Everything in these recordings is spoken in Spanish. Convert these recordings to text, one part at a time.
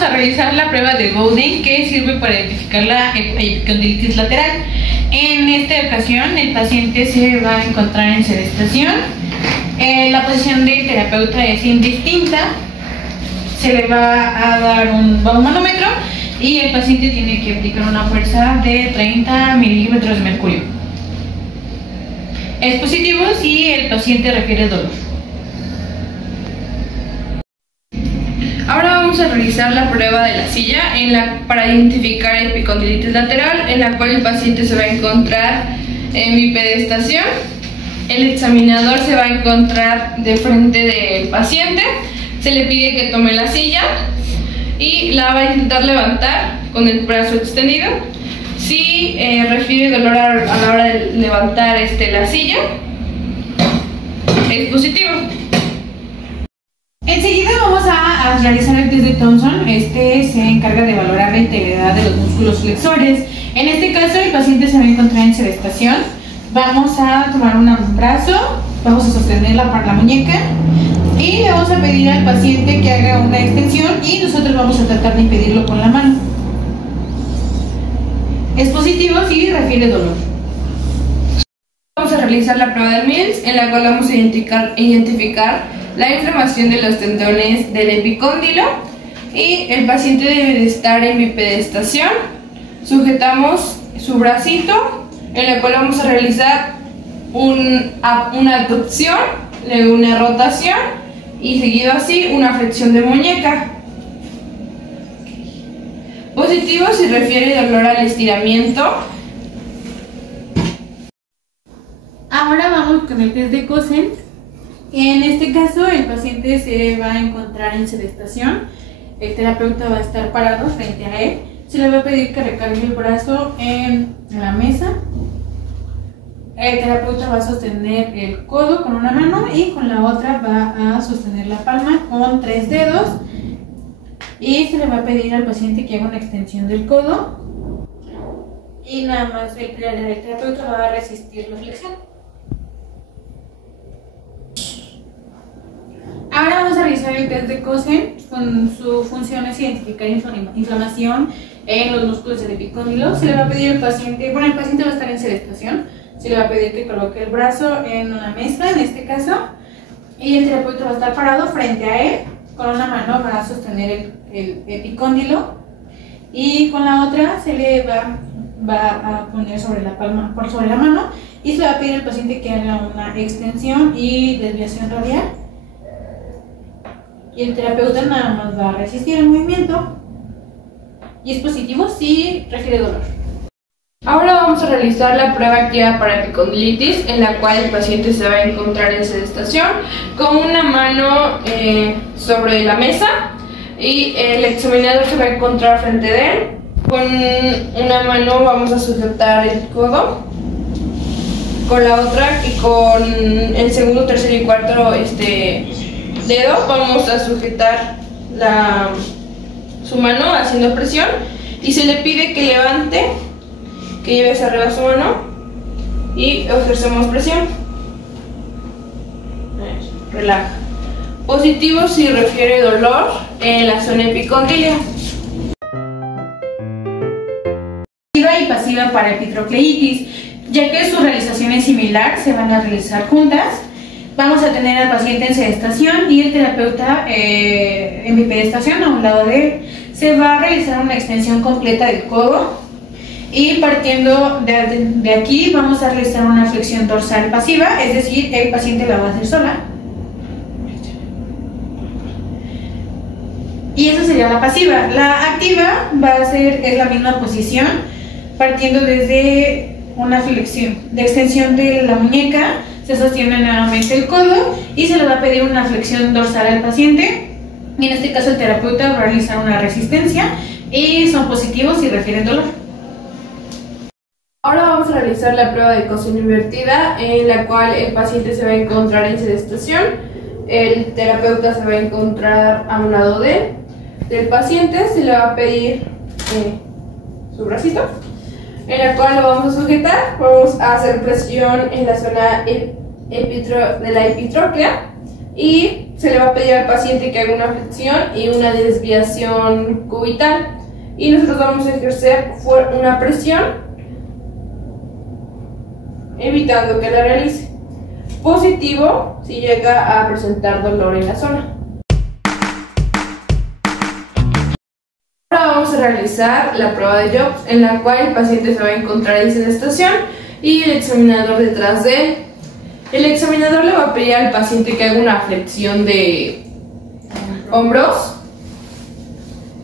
vamos a realizar la prueba de Bowden, que sirve para identificar la epicondilitis lateral. En esta ocasión el paciente se va a encontrar en sedestación. La posición del terapeuta es indistinta. Se le va a dar un manómetro y el paciente tiene que aplicar una fuerza de 30 milímetros de mercurio. Es positivo si el paciente refiere dolor. Ahora vamos a realizar la prueba de la silla para identificar epicondilitis lateral, en la cual el paciente se va a encontrar en bipedestación. El examinador se va a encontrar de frente del paciente. Se le pide que tome la silla y la va a intentar levantar con el brazo extendido. Si refiere dolor a la hora de levantar la silla, es positivo. Enseguida vamos a realizar el test de Thompson. Se encarga de valorar la integridad de los músculos flexores. En este caso el paciente se va a encontrar en sedestación. Vamos a tomar un brazo, vamos a sostener la muñeca y le vamos a pedir al paciente que haga una extensión y nosotros vamos a tratar de impedirlo con la mano. Es positivo si refiere dolor. Vamos a realizar la prueba de Mills, en la cual vamos a identificar la inflamación de los tendones del epicóndilo y el paciente debe de estar en bipedestación. Sujetamos su bracito, en la cual vamos a realizar una abducción, luego una rotación y seguido así una flexión de muñeca. Positivo si refiere dolor al estiramiento. Ahora vamos con el test de Cosen. En este caso el paciente se va a encontrar en sedestación. El terapeuta va a estar parado frente a él. Se le va a pedir que recargue el brazo en la mesa. El terapeuta va a sostener el codo con una mano y con la otra va a sostener la palma con 3 dedos. Y se le va a pedir al paciente que haga una extensión del codo. Y nada más el terapeuta va a resistir la flexión. Ahora vamos a realizar el test de Cosen. Con su función es identificar inflamación en los músculos del epicóndilo. Se le va a pedir al paciente, el paciente va a estar en sedestación. Se le va a pedir que coloque el brazo en una mesa, en este caso, y el terapeuta va a estar parado frente a él. Con una mano va a sostener el epicóndilo y con la otra se le va a poner sobre la palma, sobre la mano, y se le va a pedir al paciente que haga una extensión y desviación radial. Y el terapeuta nada más va a resistir el movimiento y es positivo si refiere dolor. Ahora vamos a realizar la prueba activa para epicondilitis, en la cual el paciente se va a encontrar en sedestación con una mano sobre la mesa y el examinador se va a encontrar frente de él. Con una mano vamos a sujetar el codo, con la otra y con el segundo, tercero y cuarto dedo vamos a sujetar su mano haciendo presión y se le pide que levante, que lleve hacia arriba su mano y ejercemos presión. Relaja. Positivo si refiere dolor en la zona epicondiliar. Activa y pasiva para epitrocleitis, ya que su realización es similar, se van a realizar juntas. Vamos a tener al paciente en sedestación y el terapeuta en bipedestación a un lado de él. Se va a realizar una extensión completa del codo y partiendo de aquí vamos a realizar una flexión dorsal pasiva, es decir, el paciente la va a hacer sola. Y esa sería la pasiva. La activa es la misma posición, partiendo desde una flexión de extensión de la muñeca. Se sostiene nuevamente el codo y se le va a pedir una flexión dorsal al paciente. Y en este caso el terapeuta va a realizar una resistencia y son positivos si refieren dolor. Ahora vamos a realizar la prueba de Cosen invertida, en la cual el paciente se va a encontrar en sedestación. El terapeuta se va a encontrar a un lado del paciente. Se le va a pedir su bracito, en la cual lo vamos a sujetar. Vamos a hacer presión en la zona de la epitróclea y se le va a pedir al paciente que haga una flexión y una desviación cubital, y nosotros vamos a ejercer una presión evitando que la realice. Positivo si llega a presentar dolor en la zona. Ahora vamos a realizar la prueba de Jobs, en la cual el paciente se va a encontrar en sedestación y el examinador detrás de él. El examinador le va a pedir al paciente que haga una flexión de hombros,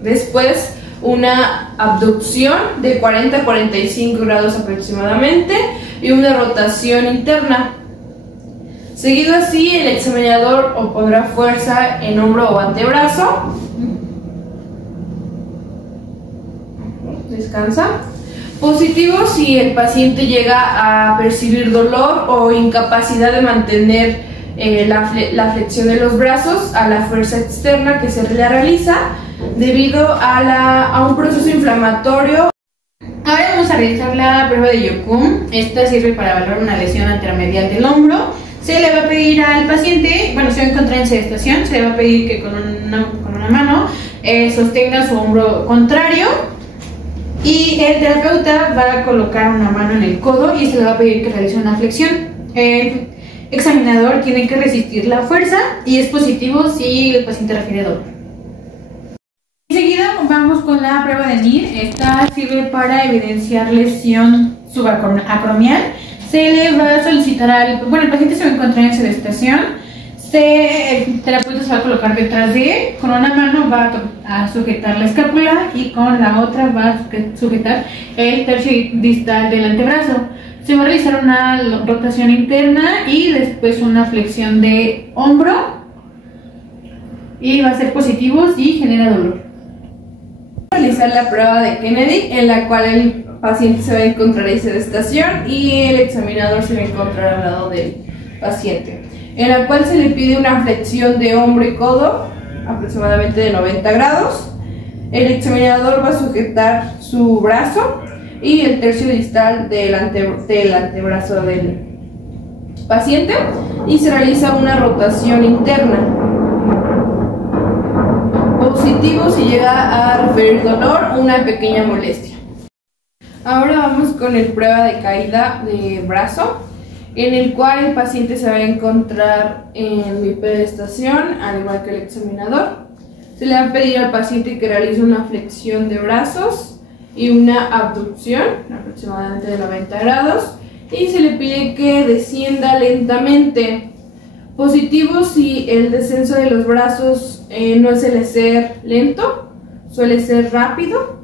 después una abducción de 40 a 45 grados aproximadamente y una rotación interna. Seguido así, el examinador pondrá fuerza en hombro o antebrazo. Descansa. Positivo si el paciente llega a percibir dolor o incapacidad de mantener la flexión de los brazos a la fuerza externa que se le realiza debido a un proceso inflamatorio. Ahora vamos a realizar la prueba de Yocum. Esta sirve para evaluar una lesión anteromedial del hombro. Se le va a pedir al paciente, bueno, se va a encontrar en sedestación, se le va a pedir que con una mano sostenga su hombro contrario, y el terapeuta va a colocar una mano en el codo y se le va a pedir que realice una flexión. El examinador tiene que resistir la fuerza y es positivo si el paciente refiere dolor. Enseguida vamos con la prueba de NIR. Esta sirve para evidenciar lesión subacromial. Se le va a solicitar el paciente se va a encontrar en sedestación. El terapeuta se va a colocar detrás de él, con una mano va a sujetar la escápula y con la otra va a sujetar el tercio distal del antebrazo. Se va a realizar una rotación interna y después una flexión de hombro, y va a ser positivo si genera dolor. Vamos a realizar la prueba de Kennedy, en la cual el paciente se va a encontrar en sedestación y el examinador se va a encontrar al lado del paciente, en la cual se le pide una flexión de hombro y codo aproximadamente de 90 grados. El examinador va a sujetar su brazo y el tercio distal del antebrazo del paciente y se realiza una rotación interna. Positivo si llega a referir dolor o una pequeña molestia. Ahora vamos con el prueba de caída de brazo, en el cual el paciente se va a encontrar en bipedestación, al igual que el examinador. Se le va a pedir al paciente que realice una flexión de brazos y una abducción aproximadamente de 90 grados, y se le pide que descienda lentamente. Positivo si el descenso de los brazos no suele ser lento, suele ser rápido.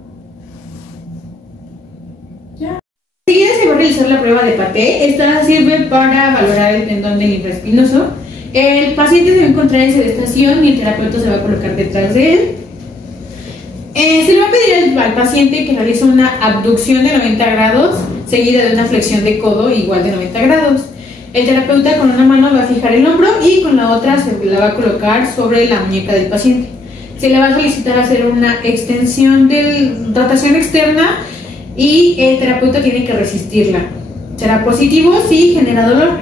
Enseguida se va a realizar la prueba de Paté. Esta sirve para valorar el tendón del infraespinoso. El paciente se va a encontrar en sedestación y el terapeuta se va a colocar detrás de él. Se le va a pedir al paciente que realice una abducción de 90 grados seguida de una flexión de codo igual de 90 grados. El terapeuta con una mano va a fijar el hombro y con la otra se la va a colocar sobre la muñeca del paciente. Se le va a solicitar hacer una extensión de rotación externa y el terapeuta tiene que resistirla. Será positivo si genera dolor.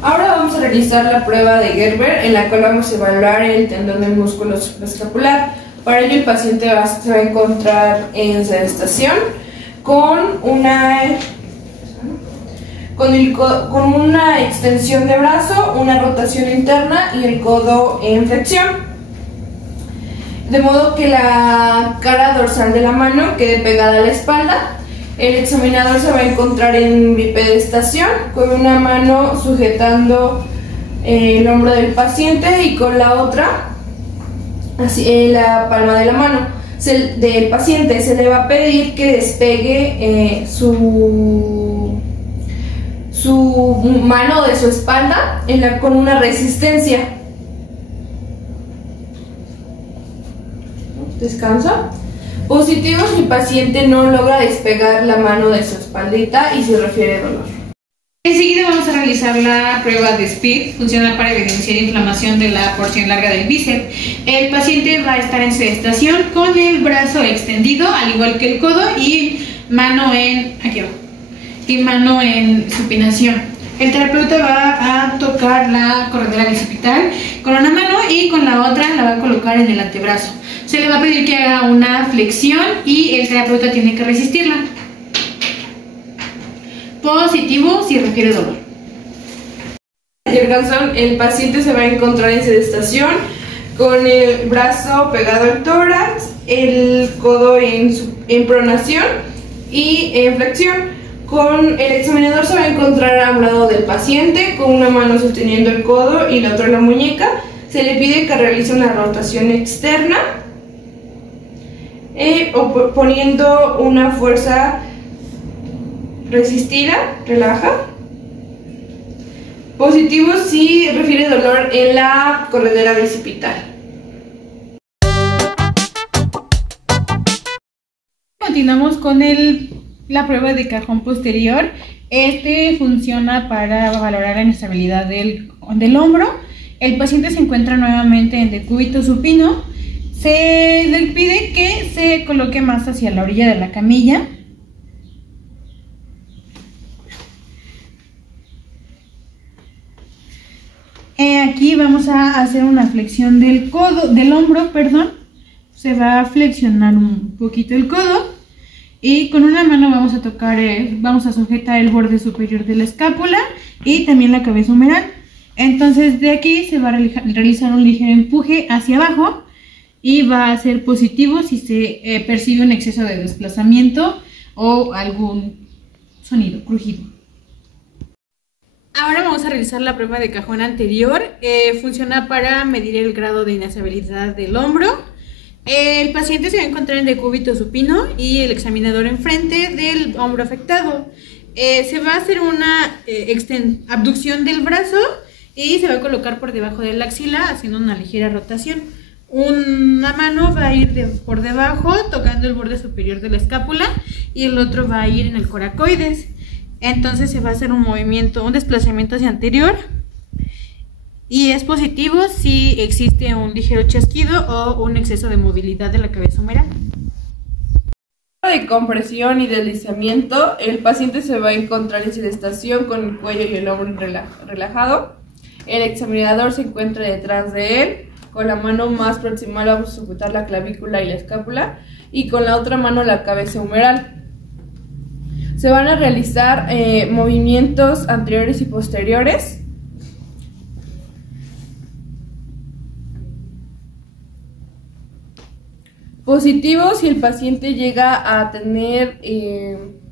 Ahora vamos a realizar la prueba de Gerber, en la cual vamos a evaluar el tendón del músculo supraescapular. Para ello el paciente se va a encontrar en sedestación con una extensión de brazo, una rotación interna y el codo en flexión, de modo que la cara dorsal de la mano quede pegada a la espalda. El examinador se va a encontrar en bipedestación con una mano sujetando el hombro del paciente y con la otra así la palma de la mano del paciente. Se le va a pedir que despegue su mano de su espalda con una resistencia. Descansa. Positivo si el paciente no logra despegar la mano de su espaldita y se refiere dolor. Enseguida vamos a realizar la prueba de SPEED, funciona para evidenciar inflamación de la porción larga del bíceps. El paciente va a estar en sedestación con el brazo extendido, al igual que el codo, y mano en supinación. El terapeuta va a tocar la corredera bicipital con una mano y con la otra la va a colocar en el antebrazo. Se le va a pedir que haga una flexión y el terapeuta tiene que resistirla. Positivo si refiere dolor. El paciente se va a encontrar en sedestación con el brazo pegado al tórax, el codo en pronación y en flexión. El examinador se va a encontrar a un lado del paciente con una mano sosteniendo el codo y la otra la muñeca. Se le pide que realice una rotación externa poniendo una fuerza resistida, relaja. Positivo si refiere dolor en la corredera bicipital. Continuamos con la prueba de cajón posterior. Este funciona para valorar la inestabilidad del hombro. El paciente se encuentra nuevamente en decúbito supino. Se le pide que se coloque más hacia la orilla de la camilla. Aquí vamos a hacer una flexión del hombro, perdón. Se va a flexionar un poquito el codo y con una mano vamos a sujetar el borde superior de la escápula y también la cabeza humeral. Entonces de aquí se va a realizar un ligero empuje hacia abajo y va a ser positivo si se percibe un exceso de desplazamiento o algún sonido, crujido. Ahora vamos a realizar la prueba de cajón anterior. Funciona para medir el grado de inestabilidad del hombro. El paciente se va a encontrar en decúbito supino y el examinador enfrente del hombro afectado. Se va a hacer una abducción del brazo y se va a colocar por debajo de la axila haciendo una ligera rotación. Una mano va a ir por debajo tocando el borde superior de la escápula y el otro va a ir en el coracoides. Entonces se va a hacer un desplazamiento hacia anterior y es positivo si existe un ligero chasquido o un exceso de movilidad de la cabeza humeral. De compresión y deslizamiento, el paciente se va a encontrar en sedestación con el cuello y el hombro relajado. El examinador se encuentra detrás de él, con la mano más proximal vamos a sujetar la clavícula y la escápula y con la otra mano la cabeza humeral. Se van a realizar movimientos anteriores y posteriores. Positivo si el paciente llega a tener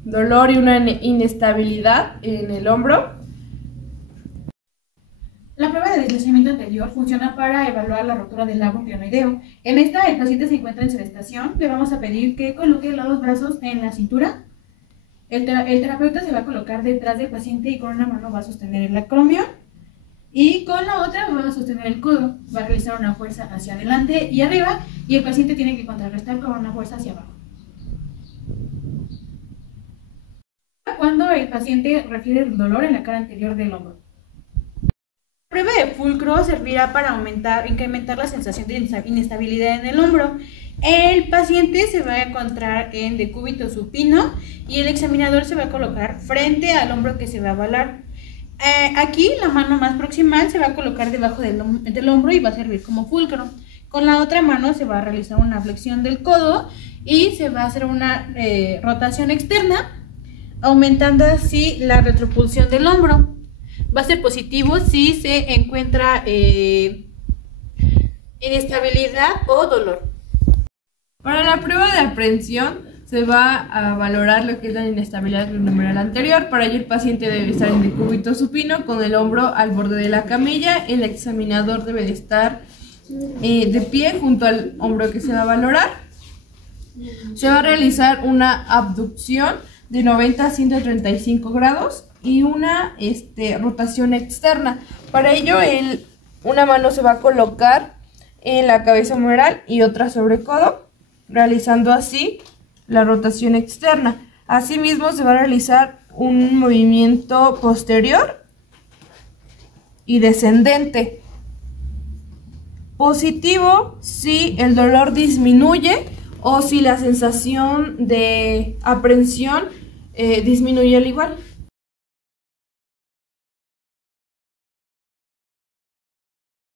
dolor y una inestabilidad en el hombro. La prueba de deslizamiento anterior funciona para evaluar la rotura del labro glenoideo. En esta, el paciente se encuentra en sedestación. Le vamos a pedir que coloque los dos brazos en la cintura. El terapeuta se va a colocar detrás del paciente y con una mano va a sostener el acromio y con la otra va a sostener el codo. Va a realizar una fuerza hacia adelante y arriba y el paciente tiene que contrarrestar con una fuerza hacia abajo. Cuando el paciente refiere dolor en la cara anterior del hombro. La prueba de fulcro servirá para incrementar la sensación de inestabilidad en el hombro. El paciente se va a encontrar en decúbito supino y el examinador se va a colocar frente al hombro que se va a avalar. Aquí la mano más proximal se va a colocar debajo del hombro y va a servir como fulcro. Con la otra mano se va a realizar una flexión del codo y se va a hacer una rotación externa, aumentando así la retropulsión del hombro. Va a ser positivo si se encuentra inestabilidad o dolor. Para la prueba de aprehensión se va a valorar lo que es la inestabilidad glenohumeral anterior. Para ello el paciente debe estar en decúbito supino con el hombro al borde de la camilla. El examinador debe de estar de pie junto al hombro que se va a valorar. Se va a realizar una abducción de 90 a 135 grados y una rotación externa. Para ello una mano se va a colocar en la cabeza humeral y otra sobre el codo, realizando así la rotación externa. Asimismo se va a realizar un movimiento posterior y descendente. Positivo si el dolor disminuye o si la sensación de aprehensión disminuye al igual.